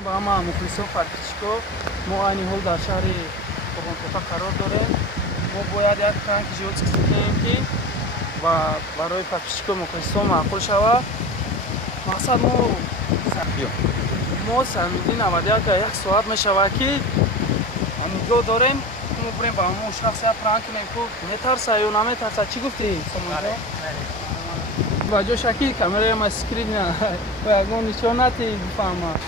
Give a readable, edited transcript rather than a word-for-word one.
با همه مخلصان پرپیچکو ما این حال در شهر قربان‌کوفه قرار داریم. ما باید یک تانک ژئو کنیم که و برای پرپیچکو مخلصان معقول شود. مقصد ما سندی 91 یک ساعت می شود که همونجا داریم. ما بریم با همون شخص یک پرانک کنیم که میترسه یا نمیترسه. چی گفتی سامان جان؟ با جو شکل کامرای ما اسکرین و یکون نشاناتی بفهمم.